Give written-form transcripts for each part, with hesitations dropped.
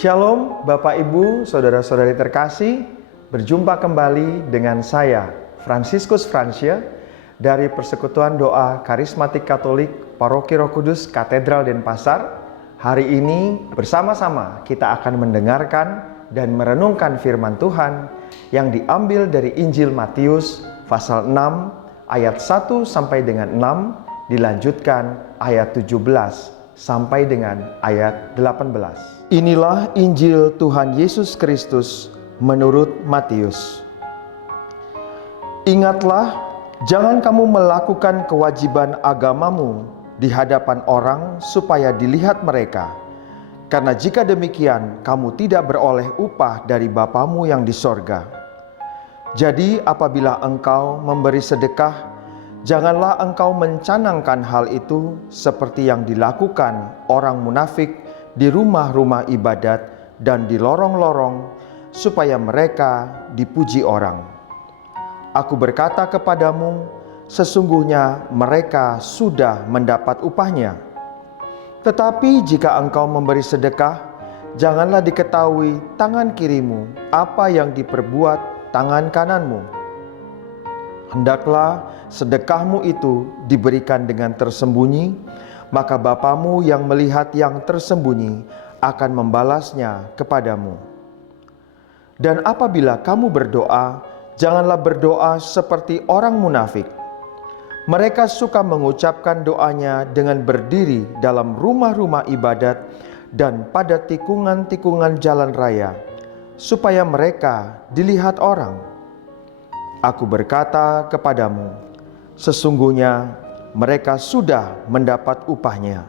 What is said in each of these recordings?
Shalom Bapak Ibu, Saudara-saudari terkasih. Berjumpa kembali dengan saya, Fransiskus Fransya, dari Persekutuan Doa Karismatik Katolik Paroki Roh Kudus Katedral Denpasar. Hari ini bersama-sama kita akan mendengarkan dan merenungkan firman Tuhan yang diambil dari Injil Matius pasal 6 ayat 1 sampai dengan 6, dilanjutkan ayat 17 sampai dengan ayat 18. Inilah Injil Tuhan Yesus Kristus menurut Matius. Ingatlah, jangan kamu melakukan kewajiban agamamu di hadapan orang supaya dilihat mereka. Karena jika demikian, kamu tidak beroleh upah dari Bapamu yang di sorga. Jadi apabila engkau memberi sedekah, janganlah engkau mencanangkan hal itu seperti yang dilakukan orang munafik di rumah-rumah ibadat dan di lorong-lorong, supaya mereka dipuji orang. Aku berkata kepadamu, sesungguhnya mereka sudah mendapat upahnya. Tetapi jika engkau memberi sedekah, janganlah diketahui tangan kirimu apa yang diperbuat tangan kananmu. Hendaklah sedekahmu itu diberikan dengan tersembunyi, maka Bapamu yang melihat yang tersembunyi akan membalasnya kepadamu. Dan apabila kamu berdoa, janganlah berdoa seperti orang munafik. Mereka suka mengucapkan doanya dengan berdiri dalam rumah-rumah ibadat dan pada tikungan-tikungan jalan raya, supaya mereka dilihat orang. Aku berkata kepadamu, sesungguhnya mereka sudah mendapat upahnya.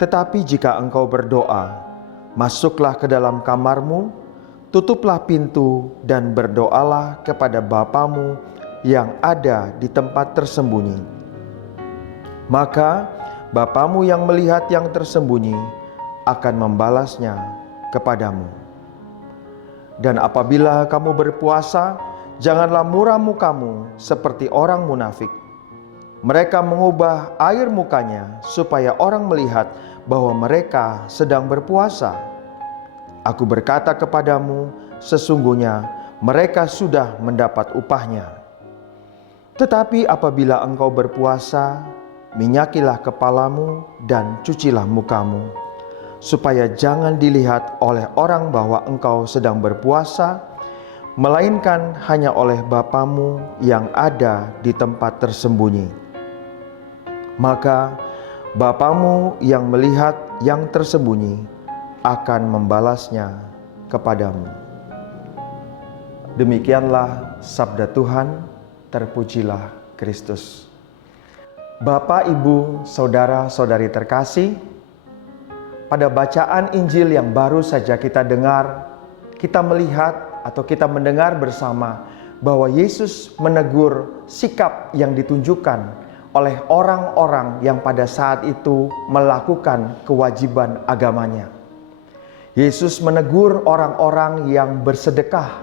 Tetapi jika engkau berdoa, masuklah ke dalam kamarmu, tutuplah pintu dan berdoalah kepada Bapamu yang ada di tempat tersembunyi. Maka Bapamu yang melihat yang tersembunyi akan membalasnya kepadamu. Dan apabila kamu berpuasa, janganlah muram mukamu seperti orang munafik. Mereka mengubah air mukanya supaya orang melihat bahwa mereka sedang berpuasa. Aku berkata kepadamu, sesungguhnya mereka sudah mendapat upahnya. Tetapi apabila engkau berpuasa, minyakilah kepalamu dan cucilah mukamu, supaya jangan dilihat oleh orang bahwa engkau sedang berpuasa, melainkan hanya oleh Bapamu yang ada di tempat tersembunyi. Maka Bapamu yang melihat yang tersembunyi akan membalasnya kepadamu. Demikianlah sabda Tuhan, terpujilah Kristus. Bapak, Ibu, Saudara-saudari terkasih, pada bacaan Injil yang baru saja kita dengar, kita melihat atau kita mendengar bersama bahwa Yesus menegur sikap yang ditunjukkan oleh orang-orang yang pada saat itu melakukan kewajiban agamanya. Yesus menegur orang-orang yang bersedekah,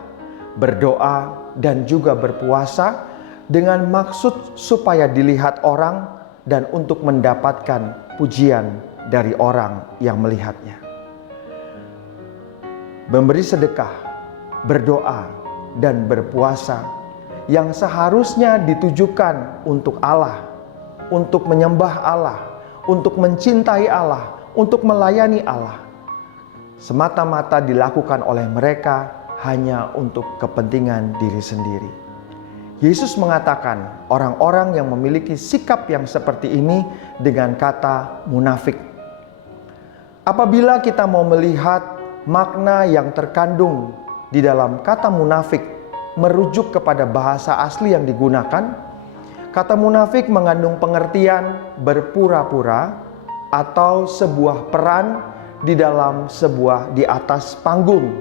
berdoa, dan juga berpuasa dengan maksud supaya dilihat orang dan untuk mendapatkan pujian dari orang yang melihatnya. Memberi sedekah, berdoa, dan berpuasa yang seharusnya ditujukan untuk Allah, untuk menyembah Allah, untuk mencintai Allah, untuk melayani Allah, semata-mata dilakukan oleh mereka hanya untuk kepentingan diri sendiri. Yesus mengatakan orang-orang yang memiliki sikap yang seperti ini dengan kata munafik. Apabila kita mau melihat makna yang terkandung di dalam kata munafik merujuk kepada bahasa asli yang digunakan, kata munafik mengandung pengertian berpura-pura atau sebuah peran di dalam di atas panggung.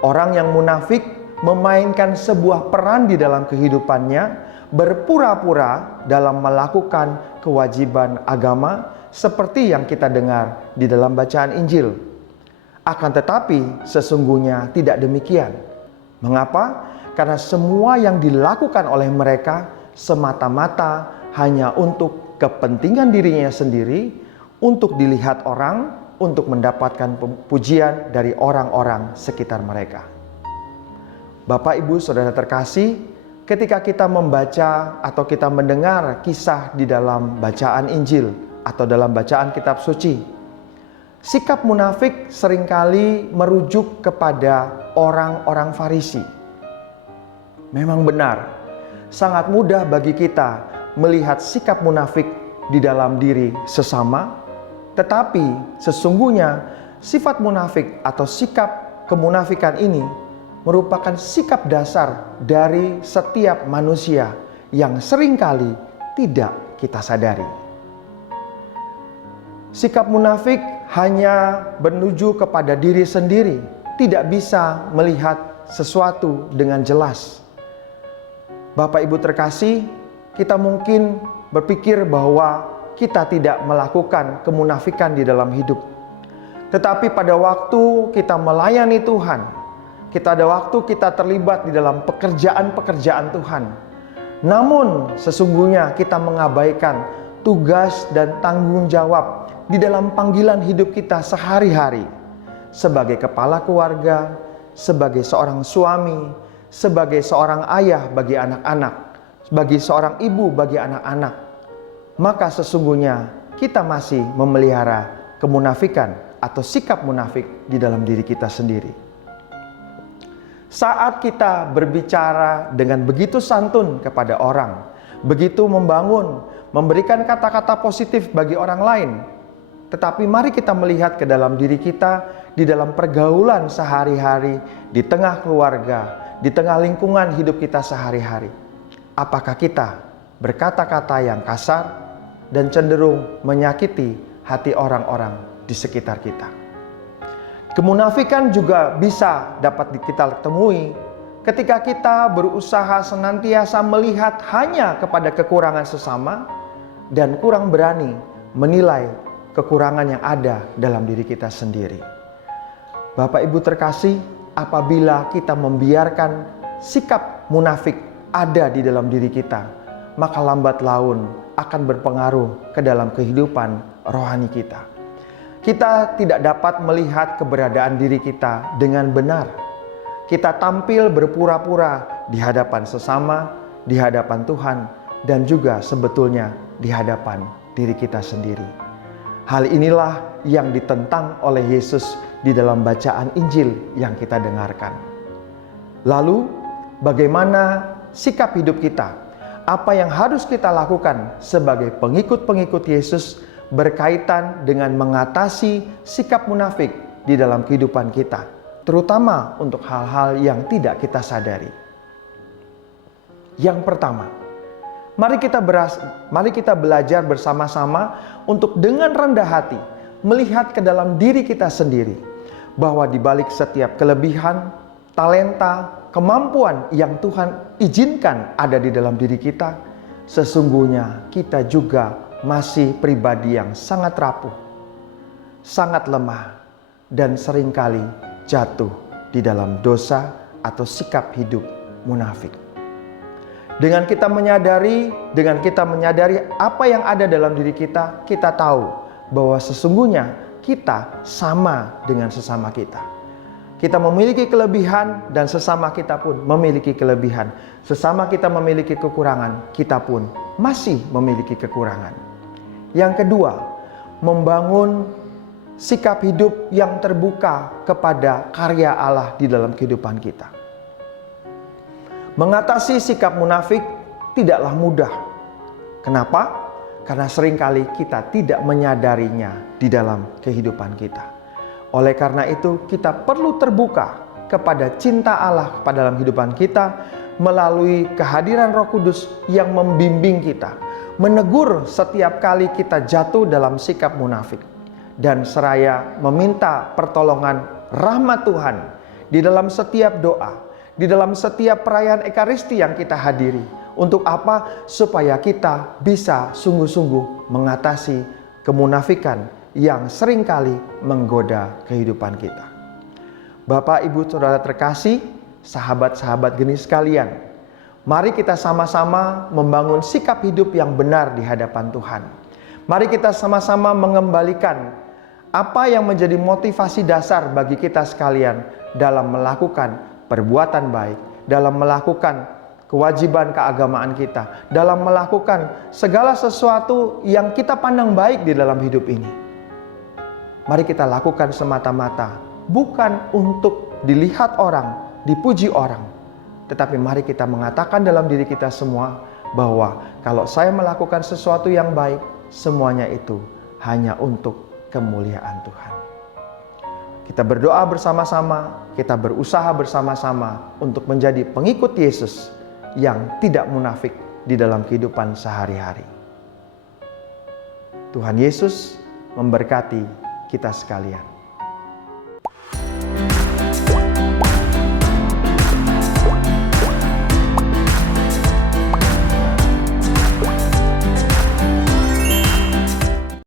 Orang yang munafik memainkan sebuah peran di dalam kehidupannya, berpura-pura dalam melakukan kewajiban agama seperti yang kita dengar di dalam bacaan Injil. Akan tetapi sesungguhnya tidak demikian. Mengapa? Karena semua yang dilakukan oleh mereka semata-mata hanya untuk kepentingan dirinya sendiri, untuk dilihat orang, untuk mendapatkan pujian dari orang-orang sekitar mereka. Bapak, Ibu, Saudara terkasih, ketika kita membaca atau kita mendengar kisah di dalam bacaan Injil atau dalam bacaan kitab suci, sikap munafik seringkali merujuk kepada orang-orang Farisi. Memang benar, sangat mudah bagi kita melihat sikap munafik di dalam diri sesama, tetapi sesungguhnya sifat munafik atau sikap kemunafikan ini merupakan sikap dasar dari setiap manusia yang seringkali tidak kita sadari. Sikap munafik hanya menuju kepada diri sendiri, tidak bisa melihat sesuatu dengan jelas. Bapak Ibu terkasih, kita mungkin berpikir bahwa kita tidak melakukan kemunafikan di dalam hidup. Tetapi pada waktu kita melayani Tuhan, ada waktu kita terlibat di dalam pekerjaan-pekerjaan Tuhan. Namun sesungguhnya kita mengabaikan tugas dan tanggung jawab di dalam panggilan hidup kita sehari-hari. Sebagai kepala keluarga, sebagai seorang suami, sebagai seorang ayah bagi anak-anak, sebagai seorang ibu bagi anak-anak. Maka sesungguhnya kita masih memelihara kemunafikan atau sikap munafik di dalam diri kita sendiri. Saat kita berbicara dengan begitu santun kepada orang, begitu membangun, memberikan kata-kata positif bagi orang lain, tetapi mari kita melihat ke dalam diri kita, di dalam pergaulan sehari-hari, di tengah keluarga, di tengah lingkungan hidup kita sehari-hari. Apakah kita berkata-kata yang kasar dan cenderung menyakiti hati orang-orang di sekitar kita? Kemunafikan juga bisa dapat kita temui ketika kita berusaha senantiasa melihat hanya kepada kekurangan sesama dan kurang berani menilai kekurangan yang ada dalam diri kita sendiri. Bapak Ibu terkasih, apabila kita membiarkan sikap munafik ada di dalam diri kita, maka lambat laun akan berpengaruh ke dalam kehidupan rohani kita. Kita tidak dapat melihat keberadaan diri kita dengan benar. Kita tampil berpura-pura di hadapan sesama, di hadapan Tuhan, dan juga sebetulnya di hadapan diri kita sendiri. Hal inilah yang ditentang oleh Yesus di dalam bacaan Injil yang kita dengarkan. Lalu, bagaimana sikap hidup kita? Apa yang harus kita lakukan sebagai pengikut-pengikut Yesus berkaitan dengan mengatasi sikap munafik di dalam kehidupan kita, terutama untuk hal-hal yang tidak kita sadari. Yang pertama, mari kita belajar bersama-sama untuk dengan rendah hati melihat ke dalam diri kita sendiri, bahwa di balik setiap kelebihan, talenta, kemampuan yang Tuhan izinkan ada di dalam diri kita, sesungguhnya kita juga masih pribadi yang sangat rapuh, sangat lemah, dan seringkali jatuh di dalam dosa atau sikap hidup munafik. Dengan kita menyadari apa yang ada dalam diri kita, kita tahu bahwa sesungguhnya kita sama dengan sesama kita. Kita memiliki kelebihan dan sesama kita pun memiliki kelebihan. Sesama kita memiliki kekurangan, kita pun masih memiliki kekurangan. Yang kedua, membangun sikap hidup yang terbuka kepada karya Allah di dalam kehidupan kita. Mengatasi sikap munafik tidaklah mudah. Kenapa? Karena seringkali kita tidak menyadarinya di dalam kehidupan kita. Oleh karena itu, kita perlu terbuka kepada cinta Allah pada dalam kehidupan kita melalui kehadiran Roh Kudus yang membimbing kita, menegur setiap kali kita jatuh dalam sikap munafik, dan seraya meminta pertolongan rahmat Tuhan di dalam setiap doa, di dalam setiap perayaan Ekaristi yang kita hadiri. Untuk apa? Supaya kita bisa sungguh-sungguh mengatasi kemunafikan yang seringkali menggoda kehidupan kita. Bapak, Ibu, Saudara terkasih, sahabat-sahabat geni sekalian, mari kita sama-sama membangun sikap hidup yang benar di hadapan Tuhan. Mari kita sama-sama mengembalikan Apa yang menjadi motivasi dasar bagi kita sekalian dalam melakukan perbuatan baik, dalam melakukan kewajiban keagamaan kita, dalam melakukan segala sesuatu yang kita pandang baik di dalam hidup ini? Mari kita lakukan semata-mata bukan untuk dilihat orang, dipuji orang, tetapi mari kita mengatakan dalam diri kita semua bahwa kalau saya melakukan sesuatu yang baik, semuanya itu hanya untuk kemuliaan Tuhan. Kita berdoa bersama-sama, kita berusaha bersama-sama untuk menjadi pengikut Yesus yang tidak munafik di dalam kehidupan sehari-hari. Tuhan Yesus memberkati kita sekalian.